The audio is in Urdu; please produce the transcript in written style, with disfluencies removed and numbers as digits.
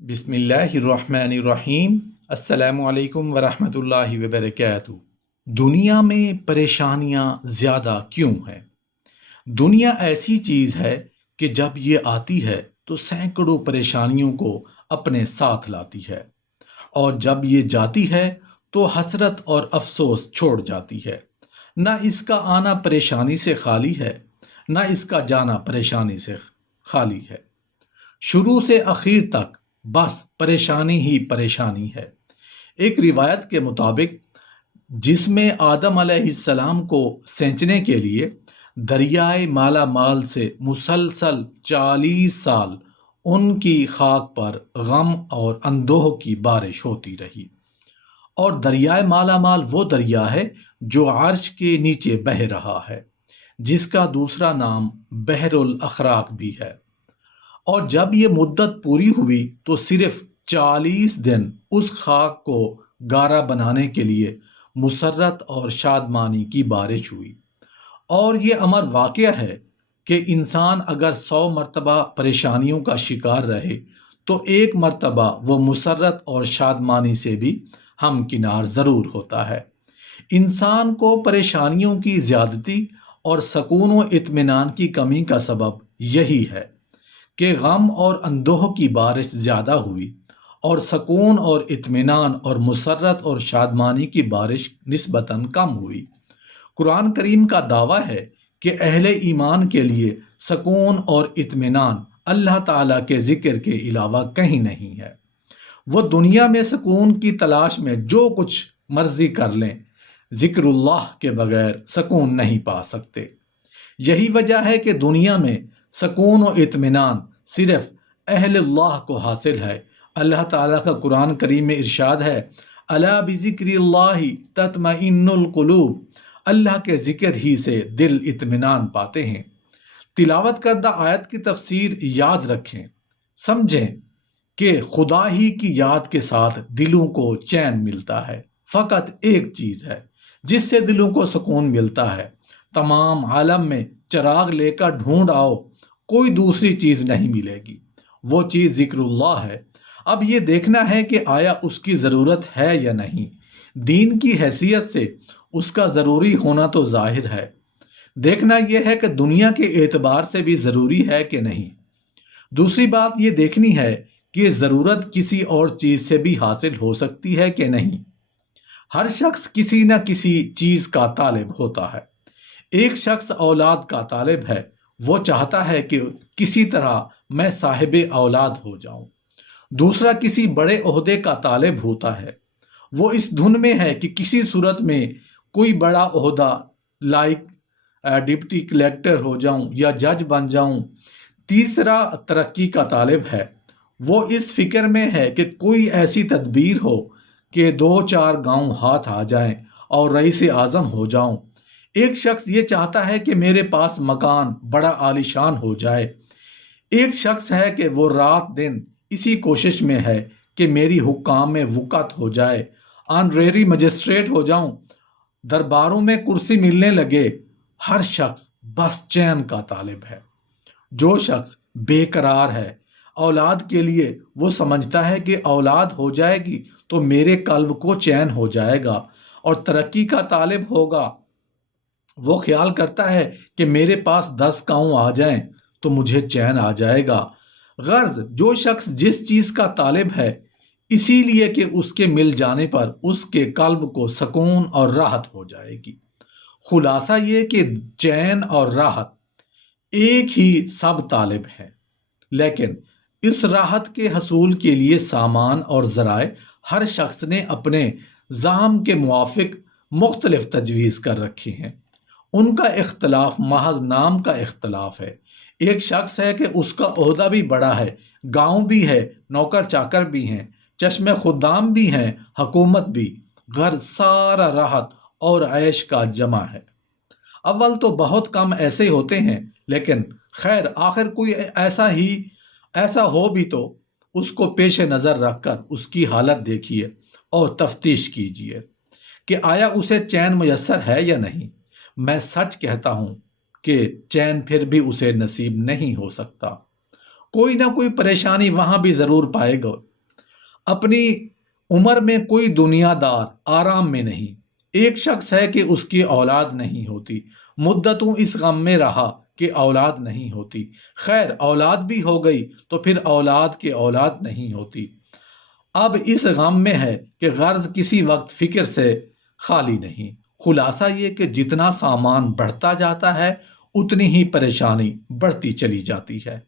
بسم اللہ الرحمن الرحیم۔ السلام علیکم ورحمۃ اللہ وبرکاتہ۔ دنیا میں پریشانیاں زیادہ کیوں ہیں؟ دنیا ایسی چیز ہے کہ جب یہ آتی ہے تو سینکڑوں پریشانیوں کو اپنے ساتھ لاتی ہے، اور جب یہ جاتی ہے تو حسرت اور افسوس چھوڑ جاتی ہے۔ نہ اس کا آنا پریشانی سے خالی ہے، نہ اس کا جانا پریشانی سے خالی ہے۔ شروع سے اخیر تک بس پریشانی ہی پریشانی ہے۔ ایک روایت کے مطابق جس میں آدم علیہ السلام کو سینچنے کے لیے دریائے مالا مال سے مسلسل 40 سال ان کی خاک پر غم اور اندوہ کی بارش ہوتی رہی، اور دریائے مالا مال وہ دریا ہے جو عرش کے نیچے بہہ رہا ہے، جس کا دوسرا نام بحر الاخراق بھی ہے۔ اور جب یہ مدت پوری ہوئی تو صرف 40 دن اس خاک کو گارا بنانے کے لیے مسرت اور شادمانی کی بارش ہوئی۔ اور یہ امر واقعہ ہے کہ انسان اگر 100 مرتبہ پریشانیوں کا شکار رہے تو ایک مرتبہ وہ مسرت اور شادمانی سے بھی ہمکنار ضرور ہوتا ہے۔ انسان کو پریشانیوں کی زیادتی اور سکون و اطمینان کی کمی کا سبب یہی ہے کہ غم اور اندوہ کی بارش زیادہ ہوئی، اور سکون اور اطمینان اور مسرت اور شادمانی کی بارش نسبتاً کم ہوئی۔ قرآن کریم کا دعویٰ ہے کہ اہل ایمان کے لیے سکون اور اطمینان اللہ تعالیٰ کے ذکر کے علاوہ کہیں نہیں ہے۔ وہ دنیا میں سکون کی تلاش میں جو کچھ مرضی کر لیں، ذکر اللہ کے بغیر سکون نہیں پا سکتے۔ یہی وجہ ہے کہ دنیا میں سکون و اطمینان صرف اہل اللہ کو حاصل ہے۔ اللہ تعالیٰ کا قرآن کریم میں ارشاد ہے، الا بذکر اللہ تطمئن القلوب، اللہ کے ذکر ہی سے دل اطمینان پاتے ہیں۔ تلاوت کردہ آیت کی تفسیر یاد رکھیں، سمجھیں کہ خدا ہی کی یاد کے ساتھ دلوں کو چین ملتا ہے۔ فقط ایک چیز ہے جس سے دلوں کو سکون ملتا ہے۔ تمام عالم میں چراغ لے کر ڈھونڈ آؤ، کوئی دوسری چیز نہیں ملے گی، وہ چیز ذکر اللہ ہے۔ اب یہ دیکھنا ہے کہ آیا اس کی ضرورت ہے یا نہیں۔ دین کی حیثیت سے اس کا ضروری ہونا تو ظاہر ہے، دیکھنا یہ ہے کہ دنیا کے اعتبار سے بھی ضروری ہے کہ نہیں۔ دوسری بات یہ دیکھنی ہے کہ ضرورت کسی اور چیز سے بھی حاصل ہو سکتی ہے کہ نہیں۔ ہر شخص کسی نہ کسی چیز کا طالب ہوتا ہے۔ ایک شخص اولاد کا طالب ہے، وہ چاہتا ہے کہ کسی طرح میں صاحب اولاد ہو جاؤں۔ دوسرا کسی بڑے عہدے کا طالب ہوتا ہے، وہ اس دھن میں ہے کہ کسی صورت میں کوئی بڑا عہدہ لائک ڈپٹی کلیکٹر ہو جاؤں یا جج بن جاؤں۔ تیسرا ترقی کا طالب ہے، وہ اس فکر میں ہے کہ کوئی ایسی تدبیر ہو کہ 2-4 گاؤں ہاتھ آ جائیں اور رئیس اعظم ہو جاؤں۔ ایک شخص یہ چاہتا ہے کہ میرے پاس مکان بڑا عالیشان ہو جائے۔ ایک شخص ہے کہ وہ رات دن اسی کوشش میں ہے کہ میری حکام میں وقت ہو جائے، آنریری مجسٹریٹ ہو جاؤں، درباروں میں کرسی ملنے لگے۔ ہر شخص بس چین کا طالب ہے۔ جو شخص بے قرار ہے اولاد کے لیے، وہ سمجھتا ہے کہ اولاد ہو جائے گی تو میرے قلب کو چین ہو جائے گا، اور ترقی کا طالب ہوگا، وہ خیال کرتا ہے کہ میرے پاس 10 گاؤں آ جائیں تو مجھے چین آ جائے گا۔ غرض جو شخص جس چیز کا طالب ہے، اسی لیے کہ اس کے مل جانے پر اس کے قلب کو سکون اور راحت ہو جائے گی۔ خلاصہ یہ کہ چین اور راحت ایک ہی سب طالب ہیں، لیکن اس راحت کے حصول کے لیے سامان اور ذرائع ہر شخص نے اپنے ذہن کے موافق مختلف تجویز کر رکھے ہیں۔ ان کا اختلاف محض نام کا اختلاف ہے۔ ایک شخص ہے کہ اس کا عہدہ بھی بڑا ہے، گاؤں بھی ہے، نوکر چاکر بھی ہیں، چشم خدام بھی ہیں، حکومت بھی، گھر سارا راحت اور عیش کا جمع ہے۔ اول تو بہت کم ایسے ہوتے ہیں، لیکن خیر آخر کوئی ایسا ہو بھی تو اس کو پیش نظر رکھ کر اس کی حالت دیکھیے اور تفتیش کیجیے کہ آیا اسے چین میسر ہے یا نہیں۔ میں سچ کہتا ہوں کہ چین پھر بھی اسے نصیب نہیں ہو سکتا۔ کوئی نہ کوئی پریشانی وہاں بھی ضرور پائے گا، اپنی عمر میں کوئی دنیا دار آرام میں نہیں۔ ایک شخص ہے کہ اس کی اولاد نہیں ہوتی، مدتوں اس غم میں رہا کہ اولاد نہیں ہوتی۔ خیر اولاد بھی ہو گئی تو پھر اولاد کے اولاد نہیں ہوتی۔ اب اس غم میں ہے کہ غرض کسی وقت فکر سے خالی نہیں۔ خلاصہ یہ کہ جتنا سامان بڑھتا جاتا ہے اتنی ہی پریشانی بڑھتی چلی جاتی ہے۔